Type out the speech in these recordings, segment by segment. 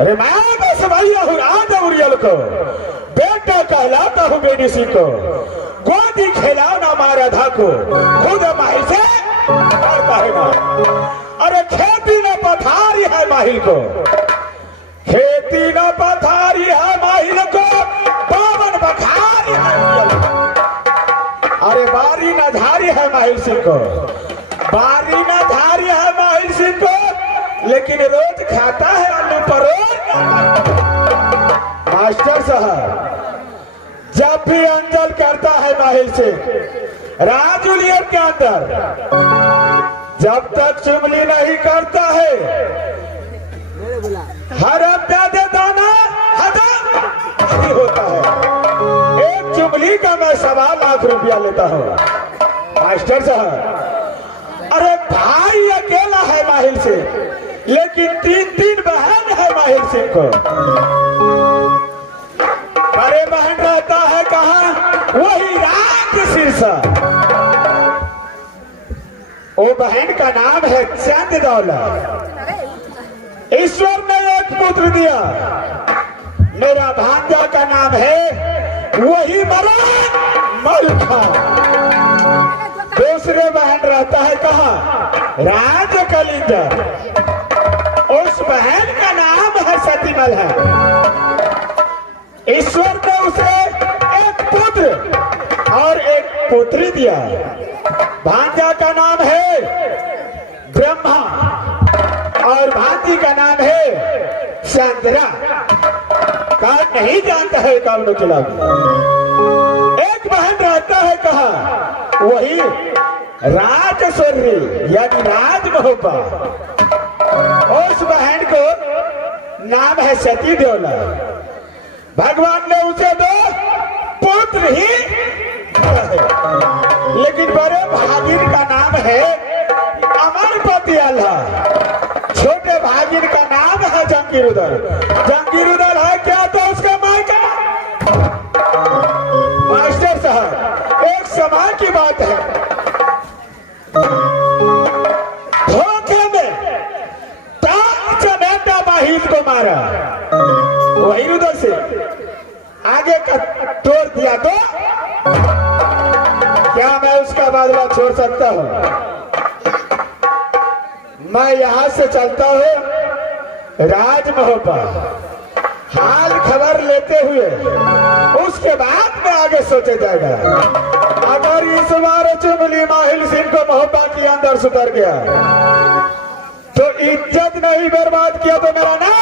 अरे मैं बस भैया हूँ आज उरियल को बेटा कहलाता हूँ बेनिसी को गोदी खिलाना मारा था को खुद माहिल से करता है ना। अरे खेती न पथारी है माहिल को, खेती न पथारी है माहिल को, बावन बखारी है उरियल को। अरे बारी न धारी है माहिल सिंह को, बारी न धारी है माहिल सिंह को, लेकिन रोज खाता है आलू परोर। मास्टर साहब जब भी अंजल करता है माहिल से राजुलियर के अंदर, जब तक चुगली नहीं करता है हरम ज्यादा दाना हजम नहीं होता है। एक चुगली का मैं 1.25 लाख रुपया लेता हूँ मास्टर साहब। अरे भाई अकेला है माहिल से, लेकिन 3 बहन है माहिल सिंह को। बड़े बहन रहता है कहाँ, वही राज सिरसा। वो बहन का नाम है चंद दौलत। ईश्वर ने एक पुत्र दिया, मेरा भांजा का नाम है वही मलखा। दूसरे बहन रहता है कहाँ, राज कलिंदर। उस बहन का नाम है सतीमल है। ईश्वर ने उसे एक पुत्र और एक पुत्री दिया। भांजा का नाम है ब्रह्मा और भांजी का नाम है चंद्रा। कौन नहीं जानता है कौन खिलाफ। एक बहन रहता है कहा, वही राजस्वरी यानी राजमहोबा। उस बहन को नाम है सती देवला। भगवान ने उसे 2 पुत्र ही दिया है, लेकिन बड़े भागिन का नाम है अमरपति अल्लाह। छोटे भागिन का नाम है जंगीरुदल। जंगीरुदल है क्या तो उसका मायका। मास्टर साहब एक समय की बात है, धोखे में 5 चमेटा माहिल को मारा। वही रुदल से आगे का तोड़ दिया तो क्या मैं उसका बदला छोड़ सकता हूँ। मैं यहाँ से चलता हूँ राजमहोबा, हाल खबर लेते हुए उसके बाद में आगे सोचे जाएगा। अगर इस बार चुगली माहिल सिंह को मोहब्बा के अंदर सुधर गया तो इज्जत नहीं बर्बाद किया तो मेरा नाम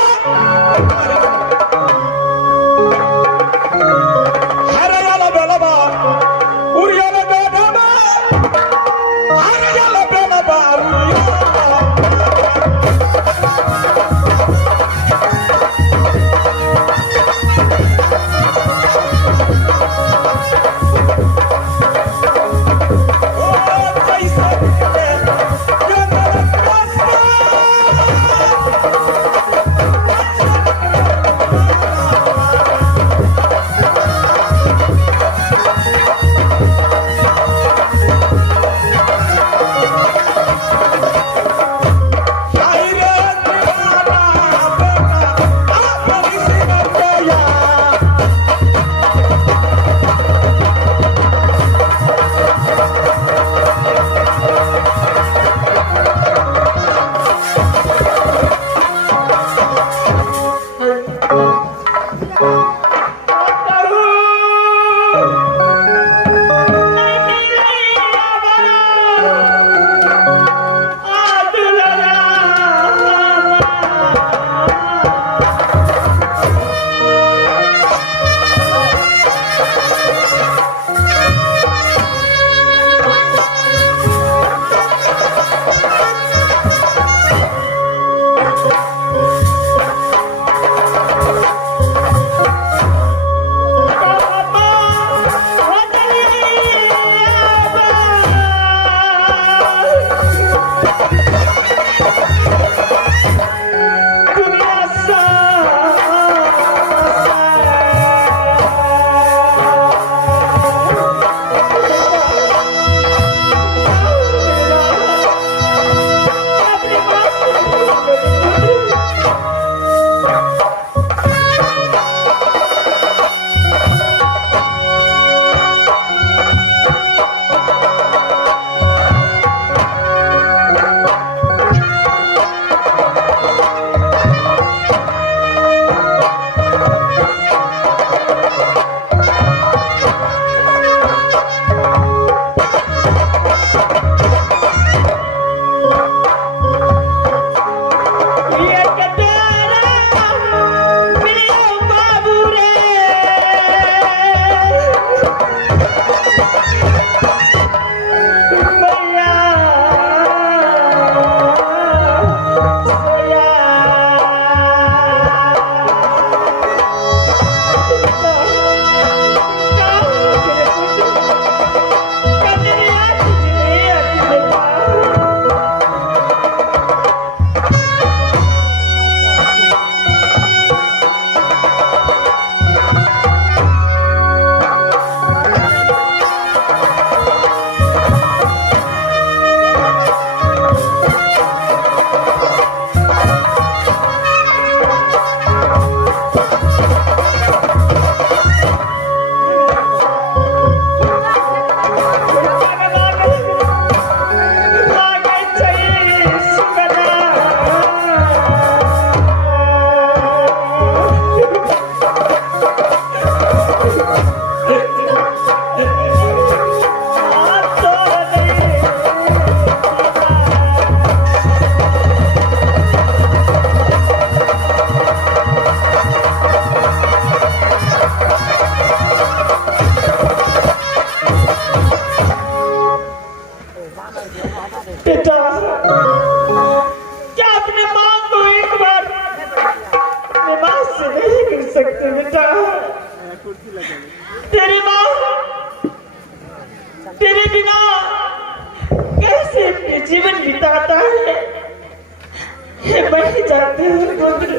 मैं ही जानती हूँ पुत्र,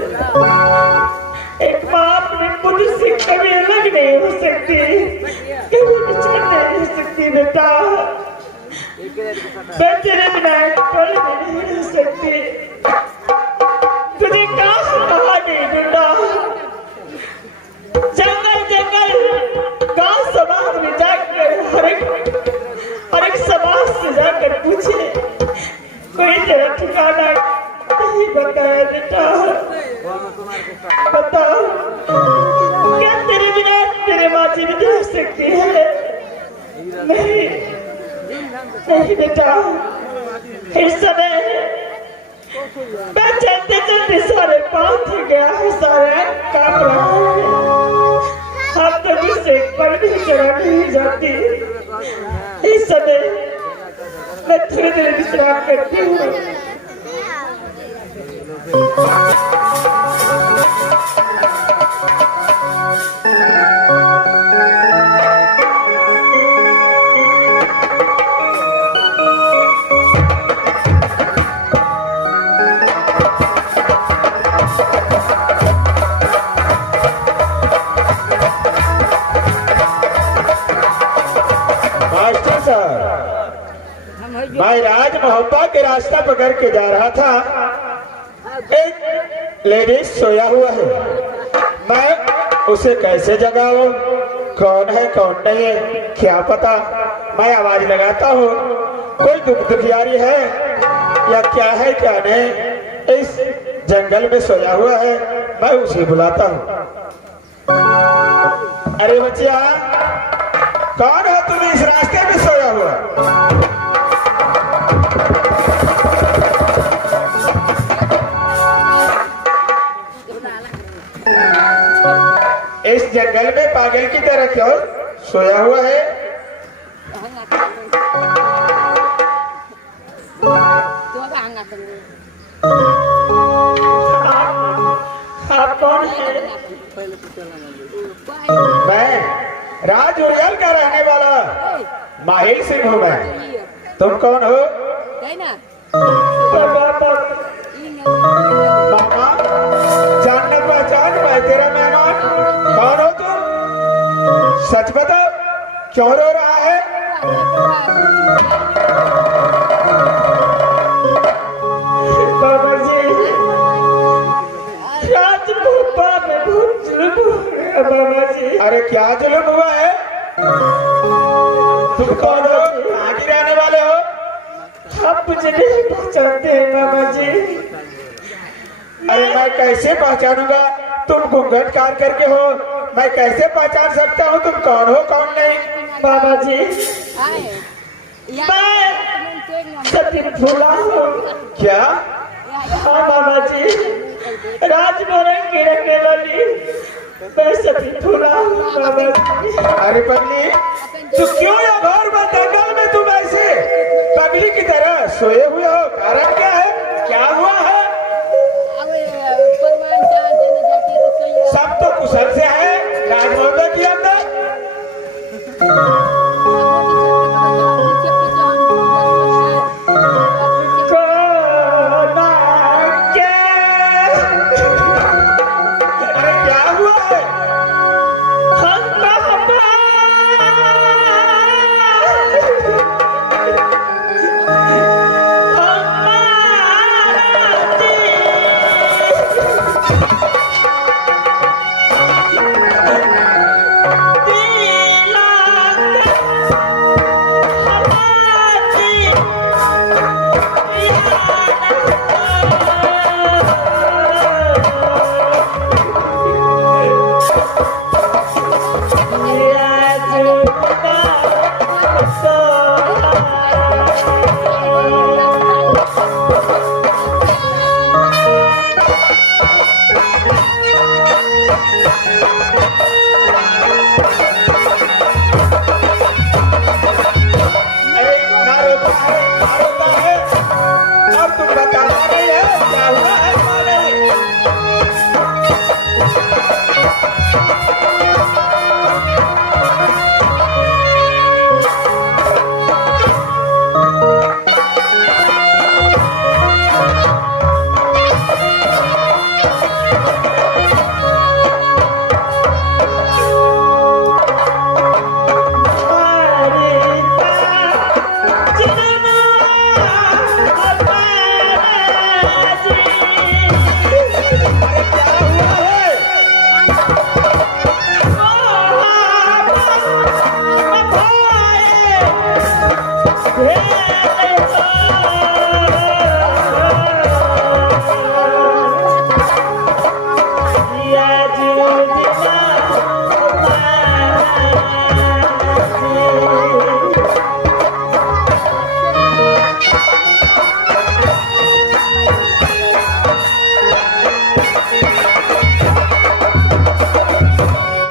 एक माँ अपने पुत्र से कभी अलग नहीं हो सकती, कभी बिछड़ नहीं हो सकती बेटा। मैं तेरे बिना एक पल भी नहीं रह सकती। तुझे कहाँ नहीं ढूंढा, जंगल जंगल गांव समाज में जाकर हर एक समाज से जाकर पूछे, कोई तेरा ठिकाना नहीं बताया बेटा। बताओ क्या तेरे बिना तेरे माँ जी नहीं रह सकती है? नहीं नहीं बेटा, इस समय मैं चलते चलते सारे पाँव थक गया है, सारे कांप रहा है, हम तो मुझसे पर भी चढ़ा नहीं जाती। इस समय मैं थोड़ी देर विश्राम करती हूँ। मैं राज मोहब्बा के रास्ता पकड़ के जा रहा था, एक लेडीज सोया हुआ है, मैं उसे कैसे जगाऊं? कौन है कौन नहीं है क्या पता। मैं आवाज लगाता हूँ, कोई दुखियारी है या क्या है क्या नहीं, इस जंगल में सोया हुआ है, मैं उसे बुलाता हूँ। अरे बच्चिया, कौन है तुम इस रास्ते में सोया हुआ? इस जंगल में पागल की तरह क्यों सोया हुआ है? आप कौन है? मैं राज उरियल का रहने वाला माहिर सिंह हूँ। मैं, तुम कौन हो? मामा, जानना पहचान मैं तेरा मेहमान। कौन हो तुम? सच बताओ, क्यों रो रहा है? बाबा जी, राज भोपा में बहुत जुल्म हुआ बाबा जी। अरे क्या जुल्म हुआ है? तुम कौन हो? कहाँ के रहने वाले हो? आप मुझे नहीं पहचानते हैं बाबा जी। अरे मैं कैसे पहचानूंगा? तुम घूंघट काट करके हो, मैं कैसे पहचान सकता हूँ तुम कौन हो कौन नहीं? बाबा जी, मैं सती फूला हूँ। क्या? हाँ बाबा जी, राजभवन की रहने वाली मैं सती फूला हूँ बाबा जी। अरे पगली, तू क्यों या भर जंगल में तुम ऐसे पगली की तरह सोए हुए हो? कारण क्या है?